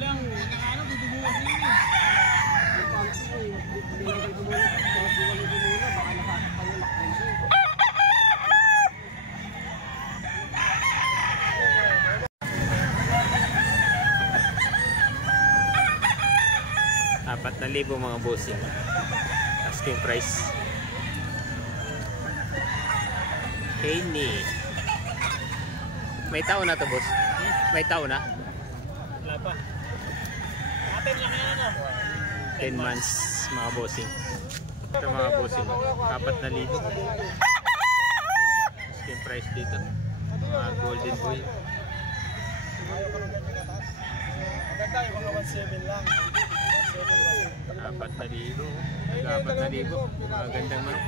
lang. Nakakaano, tutubuhan din eh. Apat na libo mga bossing. Asking price. Henny. May tao na to, boss? May tao na? Wala pa. Atin lang yan ano? 10 months mga bossing. Ito mga bossing. Apat na libo. Asking price dito. Mga golden boy. Maganda yung mga 1.7 lang. 4,000. Nag-4,000. Mga gandang manok.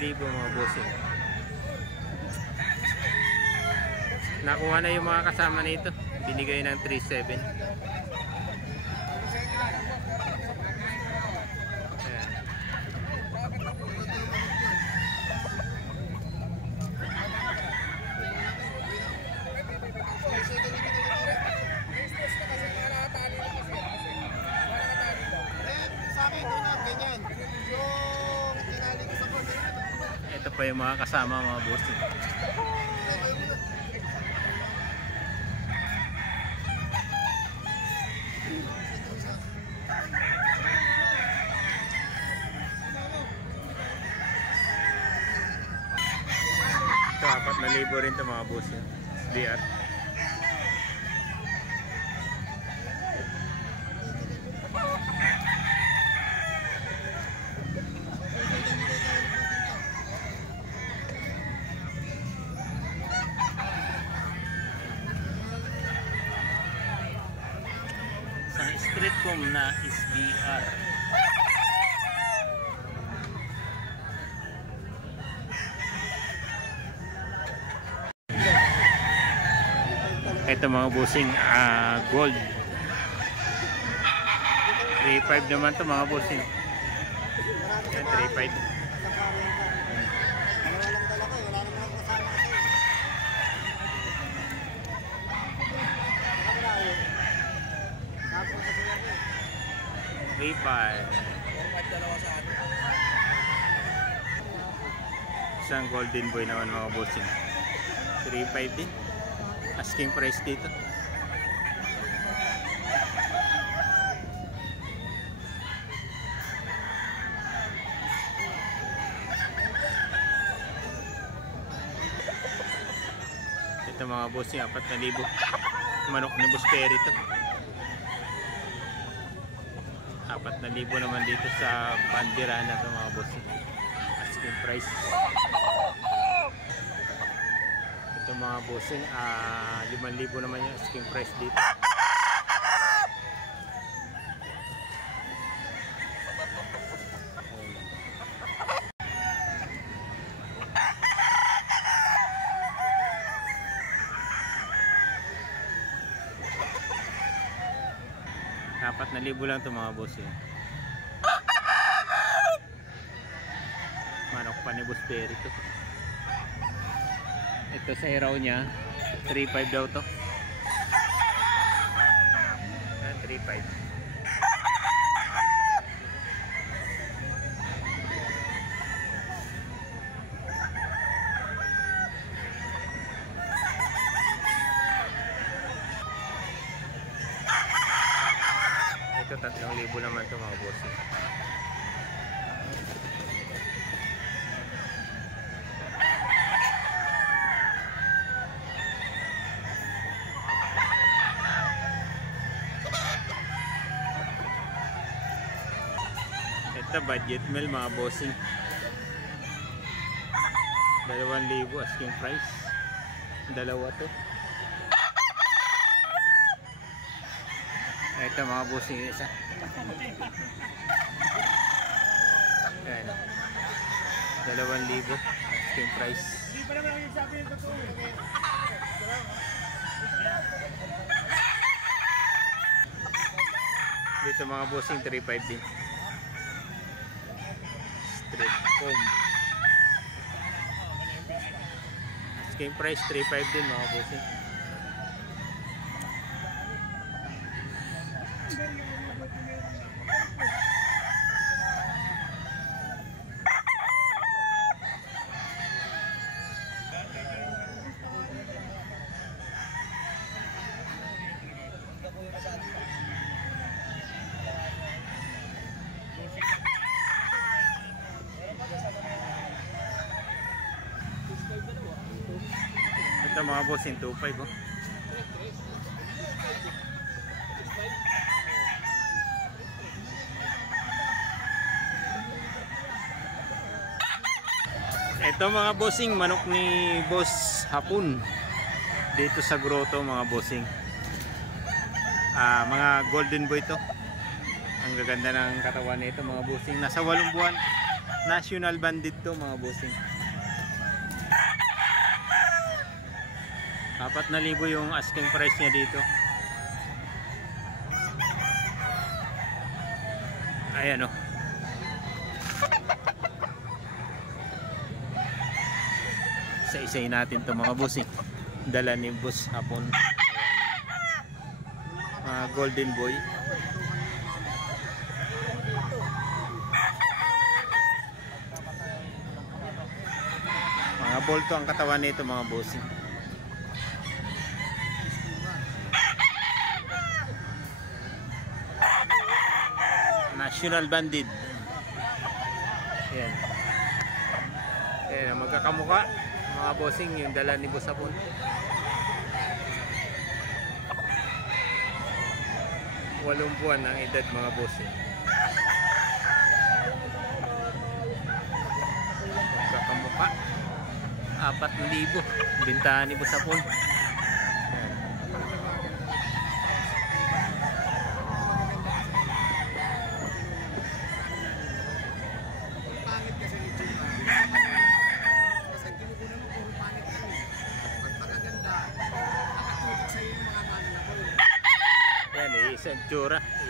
Libo mga bossing. Nakuha na yung mga kasama nito. Binigay ng 3,700. Ayan. Sa akin doon na ganyan. Yung tinali ko sa boss. Ito pa yung mga kasama mga bossing. Ito 4,000 rin ito mga bossing. SDR. Street com na SBR. Ito mga bossing, gold 3,500 naman to mga bossing. 3,500. Isang golden boy naman mga bossing. 3,500 din. Asking price dito. Ito mga bossing, 4,000. Manok ni Busperi to. 4,000 naman dito sa bandera na ito mga bossing. Asking price. Ito mga bossing, 5,000 naman yung asking price dito. Apat na libo lang ito mga bossing. Manok pa ni Busperi to. Ito sa hiraw niya 3,500 daw to. 3,500. Ito 3,000 naman to mga bossing. Ito budget meal mga bossing. 2,000 asking price. Dalawa to. Ito Ito mga bossing yung isa. Ayan. 2,000 asking price. Hindi pa naman yung sabi yung totoo. Dito mga bossing 3,500 din. Straight comb. Asking price 3,500 din mga bossing. Ito mga bossing 2,500 oh. Ito mga bossing, manok ni Boss Hapon dito sa grotto mga bossing. Mga golden boy to. Ang gaganda ng katawan nito mga bossing. Nasa 8 buwan. National banded to mga bossing. 4,000 yung asking price niya dito. Ayan o. Isa-isayin natin to mga bossing. Dala ni Boss Hapon. Mga golden boy. Mga bolto ang katawan nito mga bossing. National banded. Ayan. Ayan, magkakamuka mga bossing yung dala ni Boss Hapon. Walong buwan ang edad mga bossing. Magkakamuka 4,000 bintahan ni Boss Hapon. Yan,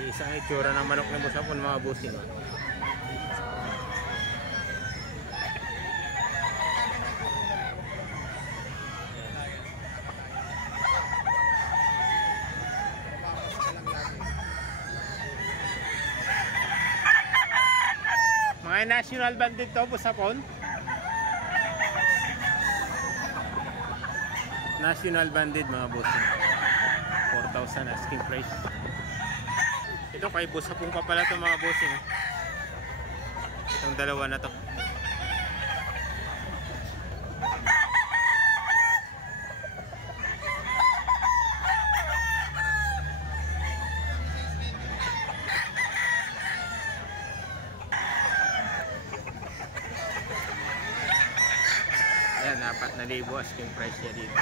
isang itsura ng manok ng Boss Hapon mga bossing. Mga national banded to Boss Hapon. National banded mga bossing. 4,000 asking price. Ito kay Boss Hapon pa pala ito mga bossing. Itong dalawa na to. Ayan, 4,000 asking price niya dito.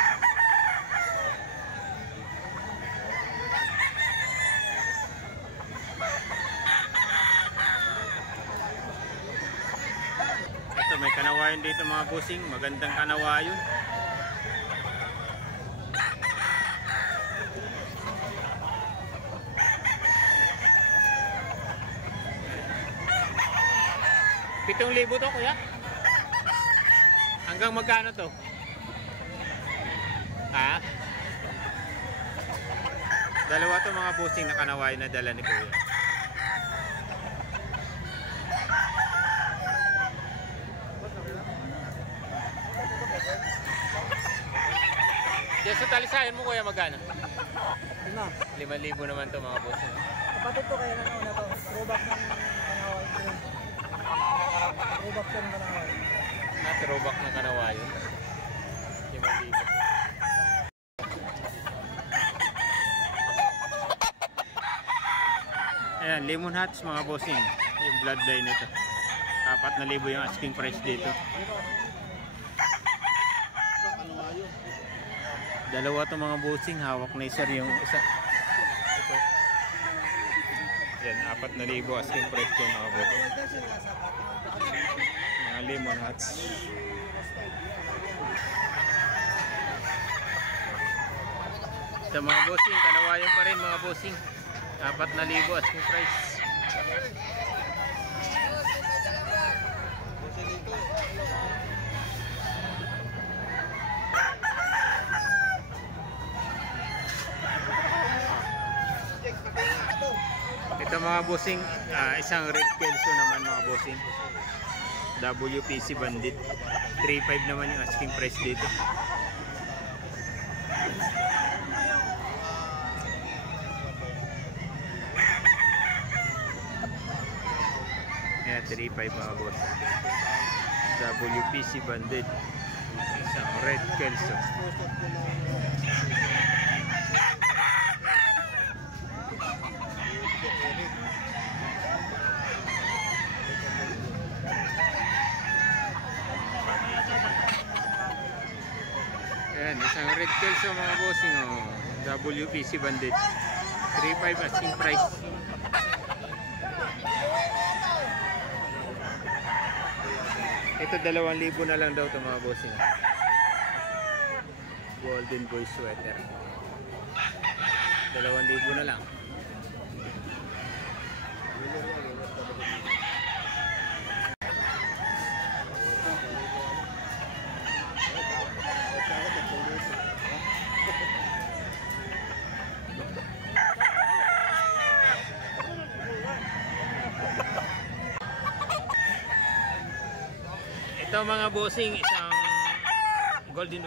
May kanawayon dito mga bossing, magandang kanawayon. ₱7,000 to kuya? Hanggang magkano to? Ha? Dalawa to mga bossing na kanawayon na dala ni kuya. Diyan sa talisayan mo kuya magkano? 5,000 naman to mga boss. Kapatid ko kaya na to. Throwback ng kanawayon. Throwback ng kanawayon. Throwback ng kanawayon. 5,000. Ayan, lemon hats mga bossing. Yung bloodline nito. 4,000 yung asking price dito. Dalawa to mga bossing, hawak na sir yung isa. Ito. 4,000 asking price ko mga bossing. Mga lemon hats. Sa mga bossing, kanawayan pa rin mga bossing. 4,000 asking price. Ito mga bossing, isang red kelso naman mga bossing. WPC Bandit. 3,500 naman yung asking price dito. Ayan, 3,500 mga boss. WPC Bandit. Isang red kelso. Ayan, isang red kelso mga bossing, oh. WPC Bandit. 3,500 asking price. Ito 2,000 na lang daw ito mga bossing. Golden Boy sweater. 2,000 na lang. Ito mga bossing, isang Golden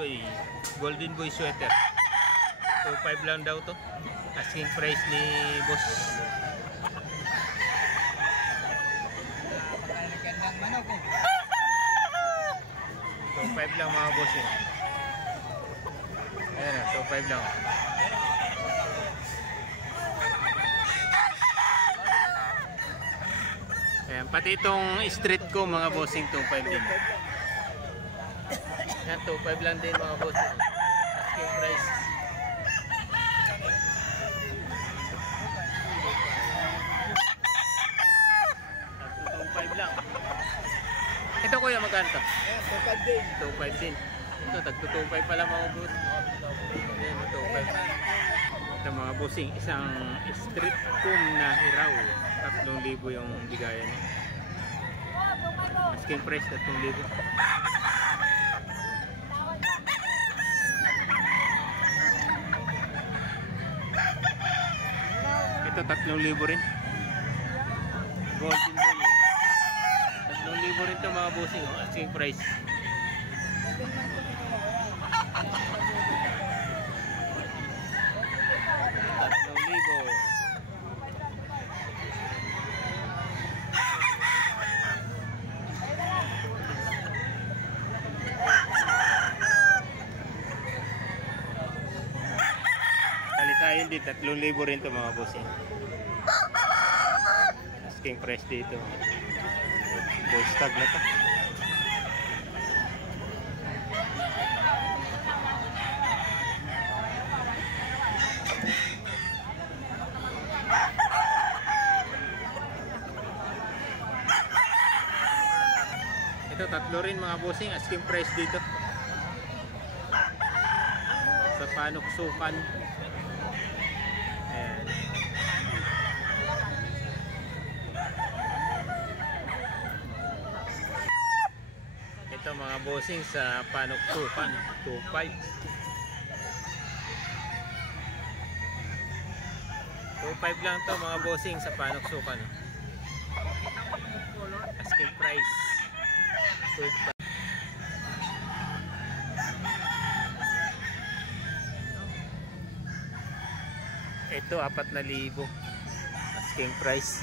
Boy sweater. 2,500 lang daw to. Asking price ni boss. Manok eh. 2,500 lang mga bossing. Ayan na, 2,500 lang. Ayan, pati itong street ko mga bossing 2,500 din. Ayan, 2,500 lang din mga bossing. Asking price. Tagto 2,500 lang. Ito kuya, magkano ito? 2,500 din. 2,500 din. Ito, tagto 2,500 pala mga bossing. Ayan, 2,500. Ito mga bossing, isang street comb na hiraw. 3,000 yung bigayan niya. Asking price 3,000. Ito 3,000 rin. Golden Boy. 3,000 rin ito mga bossing, oh. Asking price. Talitayin din, 3,000 rin ito mga bossing. Asking price dito. Boy stag na ito. Ito 3 rin mga bossing, asking price dito. Sa panuksukan. Ayan. Ito mga bossing sa panuksukan, 2,500. 2,500 lang to mga bossing sa panuksukan. Asking price 2,500. Ito 4,000 asking price.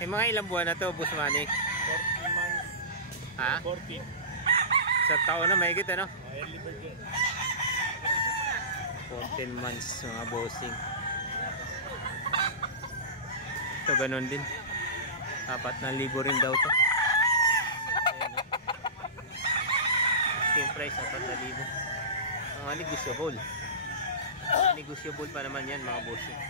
Eh mga ilang buwan na to, Boss Manny? 14 months. Ha? 14. Sa taon na mahigit ano? Early bird yun. 14 months mga bossing. Ito ganun din. 4,000 rin daw to. Ayan, asking price 4,000. Mga negosyable. Negosyable pa naman yan mga bossing.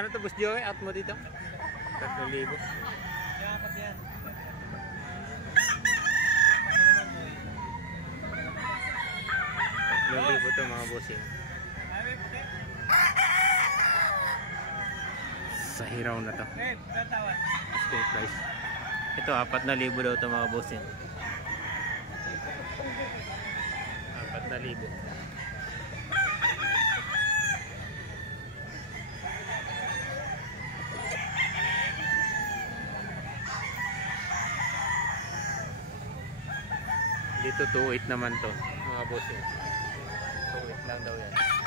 Magkano to, Boss Joey? Out mo dito? 3,000. Kaya apat yan. 3,000 to mga bossing. Sa hiraw na to. Asking price. Ito 4,000 daw to mga bossing. 4,000. Dito 2,800 naman to mga bossing. 2,800 lang daw yan.